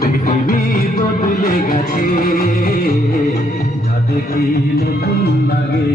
পৃথিবী বদলে গেছে, যা দেখি নতুন লাগে।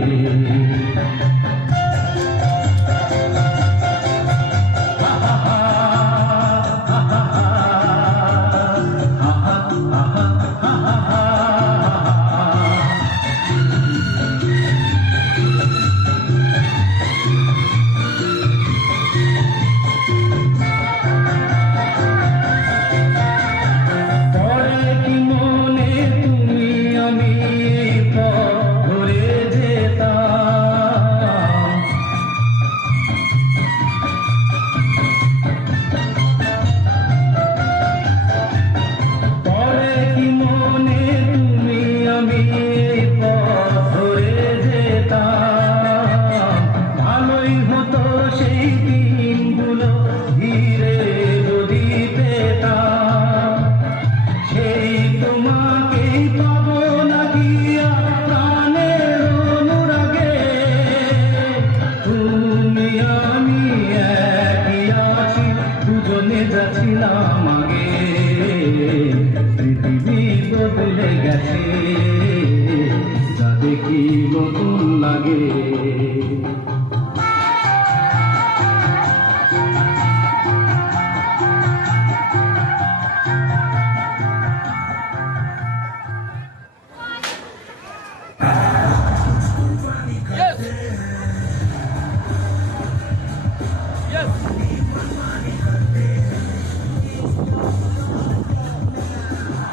পৃথিবী বদলে গেছে, যা দেখি নতুন লাগে।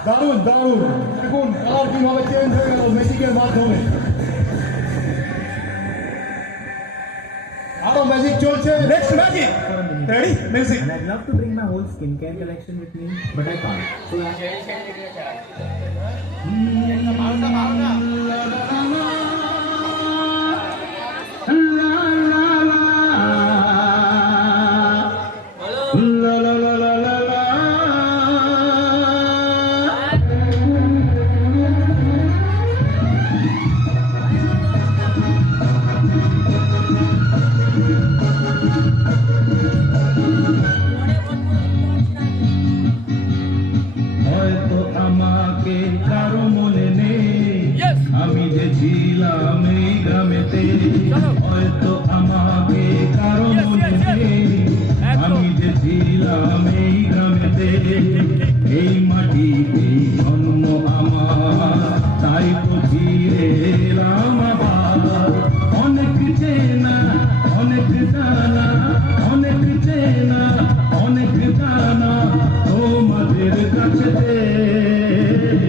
দারুণ দারুণ, দেখুন কালার কিভাবে চেঞ্জ হয়ে গেল ম্যাজিকের মাধ্যমে। আরো ম্যাজিক চলছে। Next magic ready music. And I'd love to bring my whole skincare collection with me, but I can't. So হয়তো আমাকে কারো মনে নেই, আমি যে ছিলাম এই গ্রামেতে। হয়তো